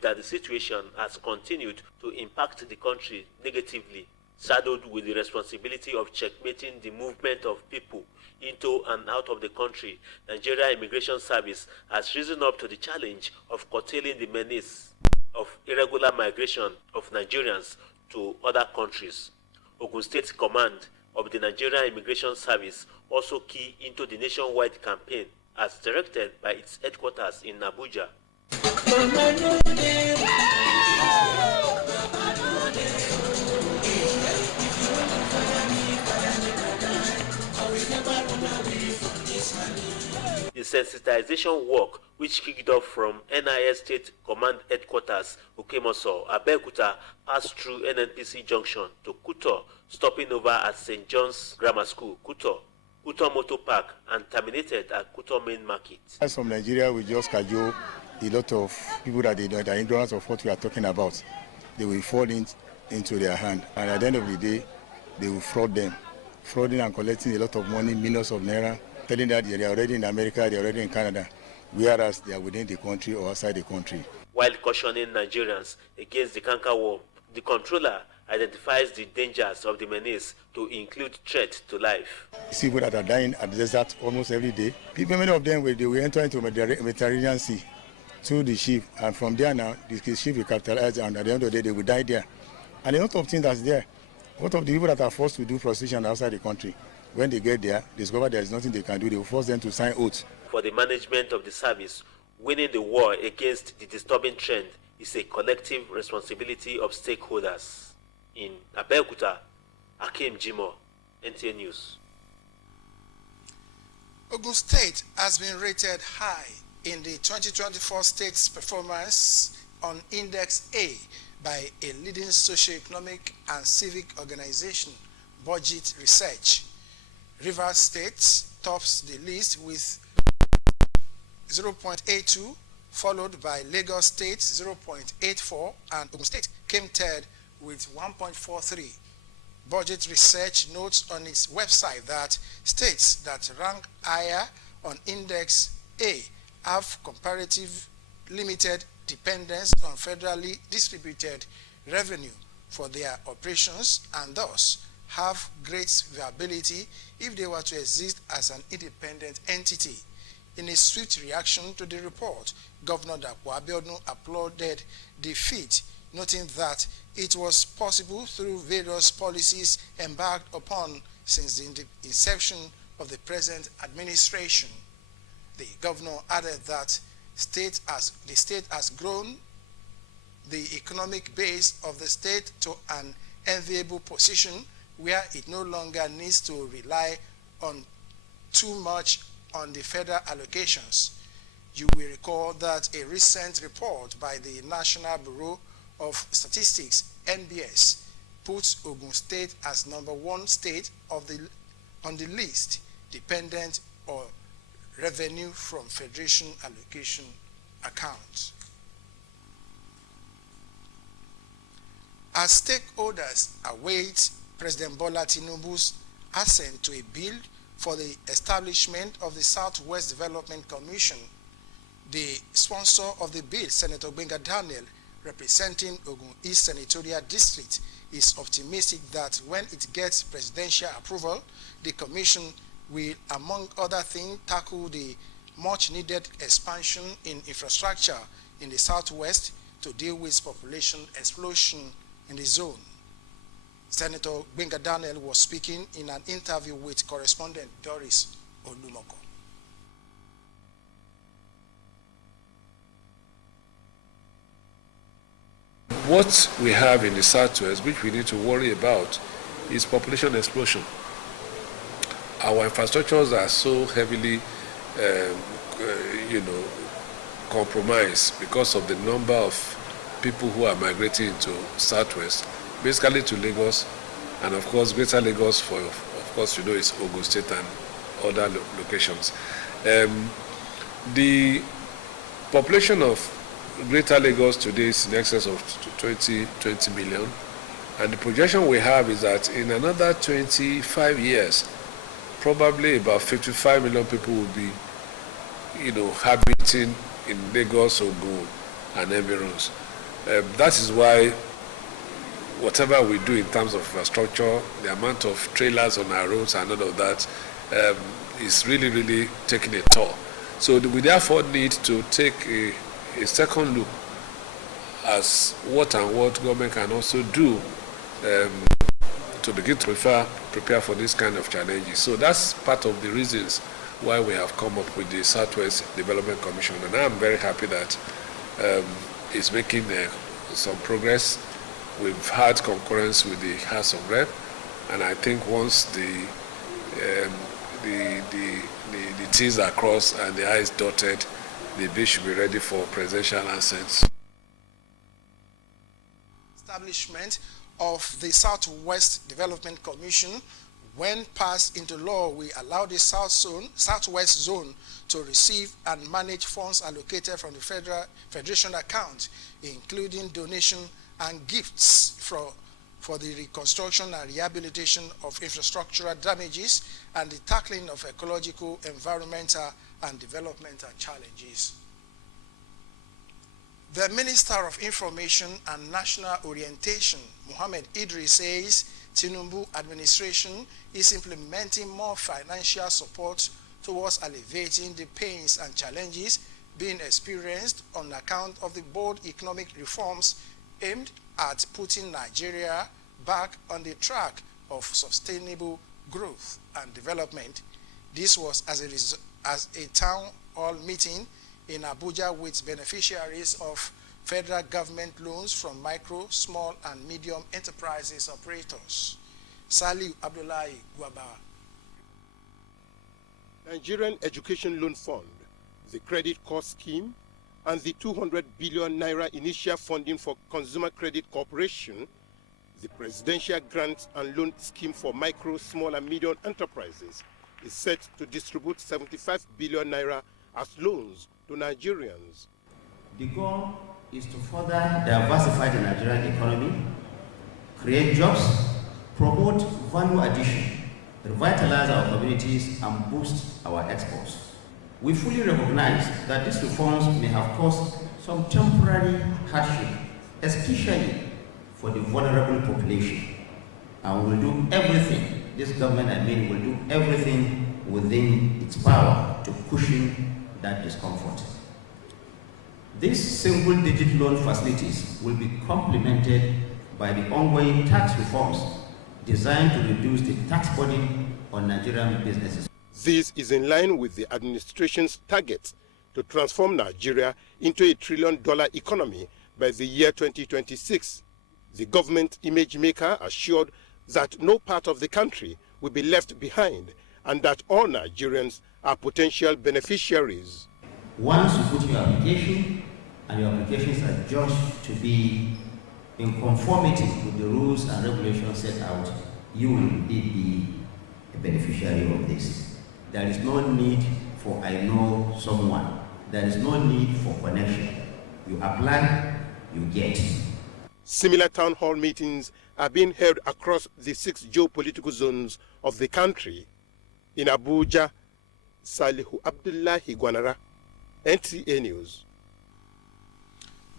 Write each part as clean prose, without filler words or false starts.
believe that the situation has continued to impact the country negatively, saddled with the responsibility of checkmating the movement of people into and out of the country. Nigeria Immigration Service has risen up to the challenge of curtailing the menace of irregular migration of Nigerians to other countries. Ogun State Command of the Nigeria Immigration Service also key into the nationwide campaign as directed by its headquarters in Abuja. The sensitization work, which kicked off from NIS State Command Headquarters, Nta Abeokuta, passed through NNPC Junction to Kuto, stopping over at St. John's Grammar School, Kuto Motor Park, and terminated at Kuto Main Market. As from Nigeria, we just cajole a lot of people that they know the ignorance of what we are talking about. They will fall into their hand, and at the end of the day, they will fraud them, frauding and collecting a lot of money, millions of naira, telling that they are already in America, they are already in Canada, whereas they are within the country or outside the country. While cautioning Nigerians against the cankerworm, the controller identifies the dangers of the menace to include threat to life. See people that are dying at the desert almost every day. People, many of them, they will enter into the Mediterranean Sea through the ship, and from there now, the ship will capitalize, and at the end of the day, they will die there. And a lot of things that's there. A lot of the people that are forced to do prostitution outside the country, when they get there, discover there is nothing they can do, they will force them to sign oaths. For the management of the service, winning the war against the disturbing trend is a collective responsibility of stakeholders. In Abeokuta, Akim Jimo, NTA News. Ogun State has been rated high in the 2024 state's performance on Index A by a leading socio-economic and civic organization, Budget Research. Rivers State tops the list with 0.82, followed by Lagos State 0.84, and Ogun State came third with 1.43. Budget Research notes on its website that states that rank higher on Index A have comparative limited dependence on federally distributed revenue for their operations and thus have great viability if they were to exist as an independent entity. In a swift reaction to the report, Governor Nta Abeokuta applauded the feat, noting that it was possible through various policies embarked upon since the inception of the present administration. The governor added that the state has grown the economic base of the state to an enviable position where it no longer needs to rely on too much on the federal allocations. You will recall that a recent report by the National Bureau of Statistics, NBS, puts Ogun State as #1 state on the list, dependent on revenue from Federation allocation accounts. As stakeholders await President Bola Tinubu's assent to a bill for the establishment of the Southwest Development Commission, the sponsor of the bill, Senator Gbenga Daniel, representing Ogun East Senatorial District, is optimistic that when it gets presidential approval, the commission will, among other things, tackle the much-needed expansion in infrastructure in the Southwest to deal with population explosion in the zone. Senator Gbenga Daniel was speaking in an interview with correspondent Doris Olumoko. What we have in the Southwest, which we need to worry about, is population explosion. Our infrastructures are so heavily, compromised because of the number of people who are migrating into Southwest, basically to Lagos, and of course, Greater Lagos is Ogun State and other locations. The population of Greater Lagos today is in excess of 20 million, and the projection we have is that in another 25 years, probably about 55 million people will be, habiting in Lagos, Ogun, and environs. That is why whatever we do in terms of infrastructure, the amount of trailers on our roads and all of that is really, really taking a toll. So we therefore need to take a second look as what government can also do to begin to prepare for this kind of challenges. So that's part of the reasons why we have come up with the Southwest Development Commission, and I'm very happy that it's making some progress. We've had concurrence with the House of Rep, and I think once the T's are crossed and the I's dotted, the bill should be ready for presidential assent. Establishment of the Southwest Development Commission, when passed into law, will allow the Southwest Zone to receive and manage funds allocated from the Federation account, including donation and gifts for the reconstruction and rehabilitation of infrastructural damages and the tackling of ecological, environmental, and developmental challenges. The Minister of Information and National Orientation, Mohammed Idris, says Tinubu administration is implementing more financial support towards alleviating the pains and challenges being experienced on account of the bold economic reforms aimed at putting Nigeria back on the track of sustainable growth and development. This was as a town hall meeting in Abuja with beneficiaries of federal government loans from micro, small, and medium enterprises operators. Saliu Abdullahi Guaba. Nigerian Education Loan Fund, the Credit Cost Scheme, and the 200 billion naira initial funding for Consumer Credit Corporation, the Presidential Grant and Loan Scheme for micro, small, and medium enterprises, is set to distribute 75 billion naira as loans to Nigerians. The goal is to further diversify the Nigerian economy, create jobs, promote value addition, revitalize our communities, and boost our exports. We fully recognize that these reforms may have caused some temporary hardship, especially for the vulnerable population. And we will do everything, this government, will do everything within its power to cushion that discomfort. These single-digit loan facilities will be complemented by the ongoing tax reforms designed to reduce the tax burden on Nigerian businesses. This is in line with the administration's target to transform Nigeria into a $1 trillion economy by the year 2026. The government image maker assured that no part of the country will be left behind and that all Nigerians are potential beneficiaries. Once you put your application and your applications are judged to be in conformity with the rules and regulations set out, you will indeed be a beneficiary of this. There is no need for I know someone. There is no need for connection. You apply, you get. Similar town hall meetings are being held across the 6 geopolitical zones of the country. In Abuja, Salihu Abdullahi Gwanara, NTA News.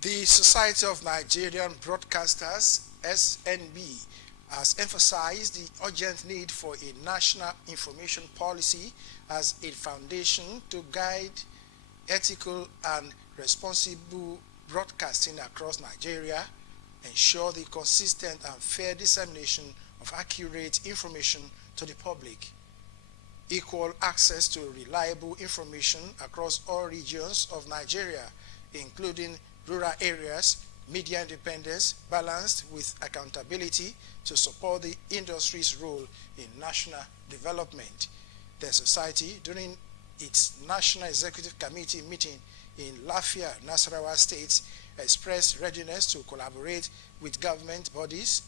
The Society of Nigerian Broadcasters, SNB, has emphasized the urgent need for a national information policy as a foundation to guide ethical and responsible broadcasting across Nigeria, ensure the consistent and fair dissemination of accurate information to the public, equal access to reliable information across all regions of Nigeria, including rural areas, media independence balanced with accountability to support the industry's role in national development. The society, during its National Executive Committee meeting in Lafia, Nasarawa State, expressed readiness to collaborate with government bodies,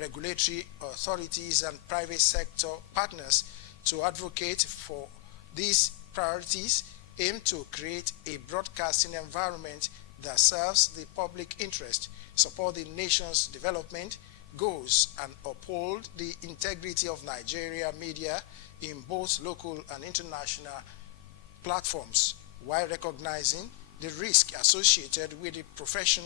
regulatory authorities, and private sector partners to advocate for these priorities aimed to create a broadcasting environment that serves the public interest, support the nation's development goals, and uphold the integrity of Nigeria media in both local and international platforms, while recognizing the risk associated with the profession,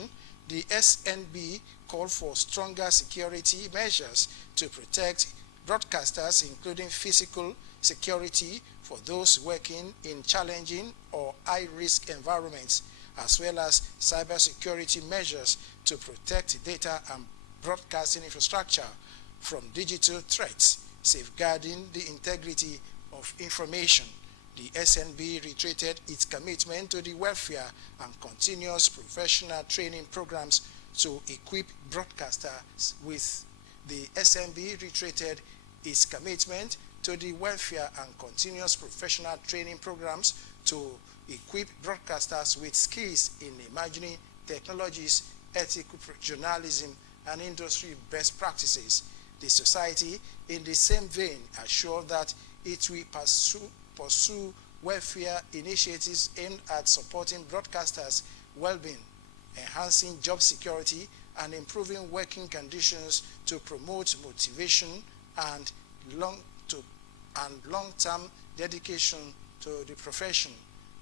the SNB called for stronger security measures to protect broadcasters, including physical security for those working in challenging or high-risk environments, as well as cybersecurity measures to protect data and broadcasting infrastructure from digital threats, safeguarding the integrity of information. The SNB reiterated its commitment to the welfare and continuous professional training programs to equip broadcasters with. The SNB reiterated its commitment to the welfare and continuous professional training programs to equip broadcasters with skills in emerging technologies, ethical journalism, and industry best practices. The society, in the same vein, assured that it will pursue welfare initiatives aimed at supporting broadcasters' well-being, enhancing job security, and improving working conditions to promote motivation and long-term dedication to the profession.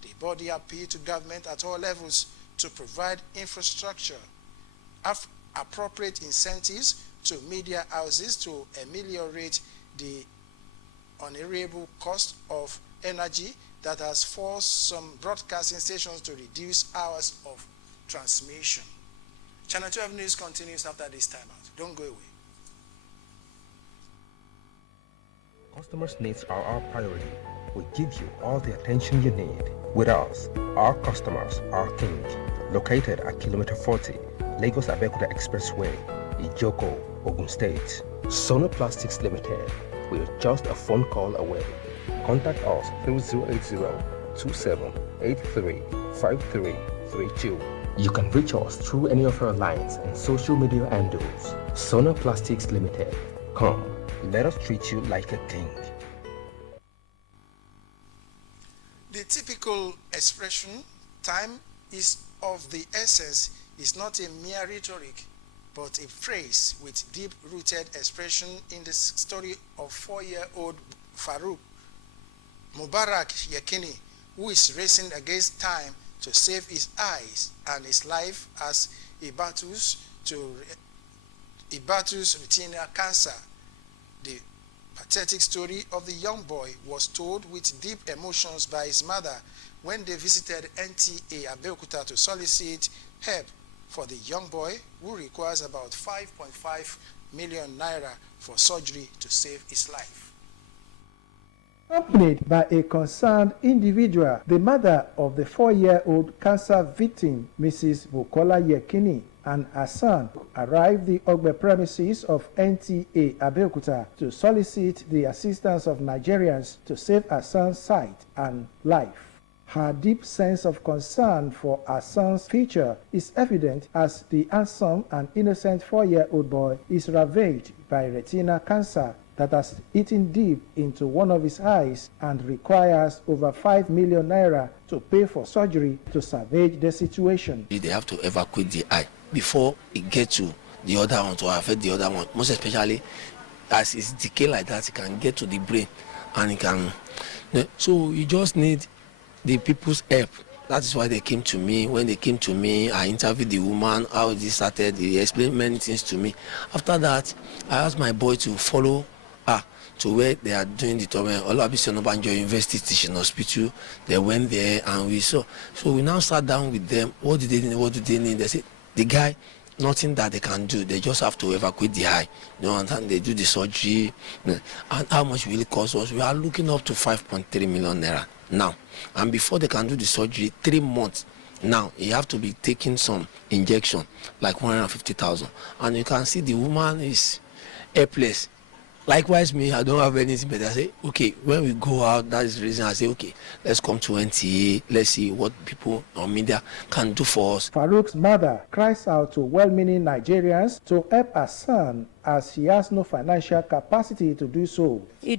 The body appealed to government at all levels to provide infrastructure, appropriate incentives to media houses to ameliorate the unbearable cost of energy that has forced some broadcasting stations to reduce hours of transmission. Channel 12 News continues after this time out. Don't go away. Customers' needs are our priority. We give you all the attention you need. With us, our customers are king. Located at kilometer 40, Lagos Abeokuta Expressway, Ijoko, Ogun State. Sono Plastics Limited. We're just a phone call away. Contact us through 080-2783-5332. You can reach us through any of our lines and social media handles. Sono Plastics Limited. Come, let us treat you like a king. The typical expression, time is of the essence, is not a mere rhetoric, but a phrase with deep-rooted expression in the story of 4-year-old Farouk Mubarak Yekini, who is racing against time to save his eyes and his life as he battles retinal cancer. The pathetic story of the young boy was told with deep emotions by his mother when they visited Nta Abeokuta to solicit help for the young boy, who requires about 5.5 million naira for surgery to save his life. Accompanied by a concerned individual, the mother of the 4-year-old cancer victim, Mrs. Bukola Yekini, and her son arrived the Ogbe premises of Nta Abeokuta to solicit the assistance of Nigerians to save her son's sight and life. Her deep sense of concern for her son's future is evident as the handsome and innocent 4-year-old boy is ravaged by retinal cancer that has eaten deep into one of his eyes and requires over 5 million naira to pay for surgery to salvage the situation. They have to evacuate the eye before it gets to the other one to affect the other one. Most especially as it's decay like that, it can get to the brain and it can. So you just need the people's help. That is why they came to me. When they came to me, I interviewed the woman, how this started. They explained many things to me. After that, I asked my boy to follow her to where they are doing the tournament. Olabisi Onabanjo University Teaching Hospital. They went there and we saw. So we now sat down with them. What do they need? What do they need? They said, the guy, nothing that they can do. They just have to evacuate the eye. You know, and they do the surgery. And how much will it cost us? We are looking up to 5.3 million naira now. And before they can do the surgery, 3 months. Now, you have to be taking some injection, like 150,000. And you can see the woman is helpless. Likewise, me, I don't have anything, but I say, okay, when we go out, that is the reason I say, okay, let's come to NTA, let's see what people or media can do for us. Farouk's mother cries out to well-meaning Nigerians to help her son as she has no financial capacity to do so. The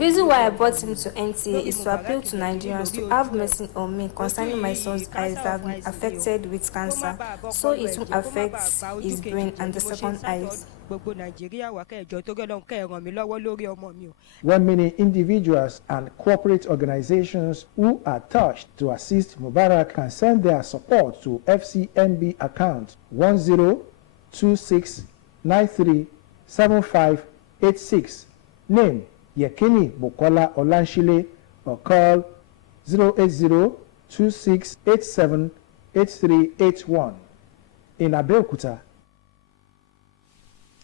reason why I brought him to NTA is to appeal to Nigerians to have mercy on me concerning my son's eyes that have been affected with cancer, so it won't affect his brain and the second eyes. gbogbo nàìjíríà wà kẹjọ tó gẹ́lọ́n kẹ́ ẹ̀ ràn mí lọ́wọ́ lórí ọmọ mi o. When many individuals and corporate organizations who are touched to assist Mubarak can send their support to FCMB account 1026937586. Name Yekini Bukola Olanshile or call 08026878381. In Abeokuta.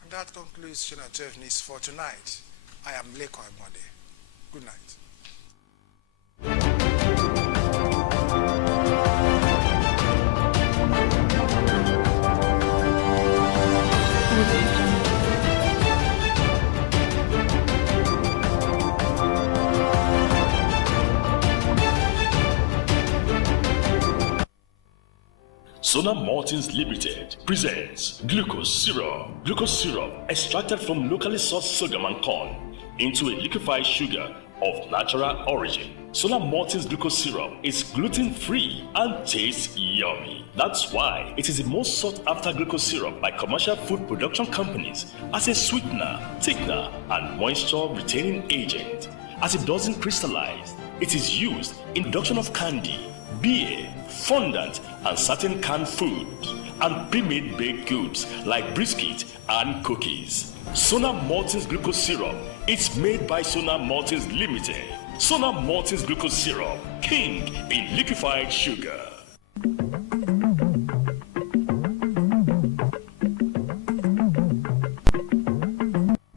And that concludes Channel 12 News for tonight. I am Leko Agbonde. Good night. Sona Martins Limited presents glucose syrup. Glucose syrup extracted from locally sourced sorghum and corn into a liquefied sugar of natural origin. Sona Martins glucose syrup is gluten-free and tastes yummy. That's why it is the most sought after glucose syrup by commercial food production companies as a sweetener, thickener, and moisture retaining agent. As it doesn't crystallize, it is used in production of candy, beer, fondant, and certain canned foods, and pre-made baked goods like brisket and cookies. Sona Martins glucose syrup is made by Sona Martins Limited. Sona Martins glucose syrup, king in liquefied sugar.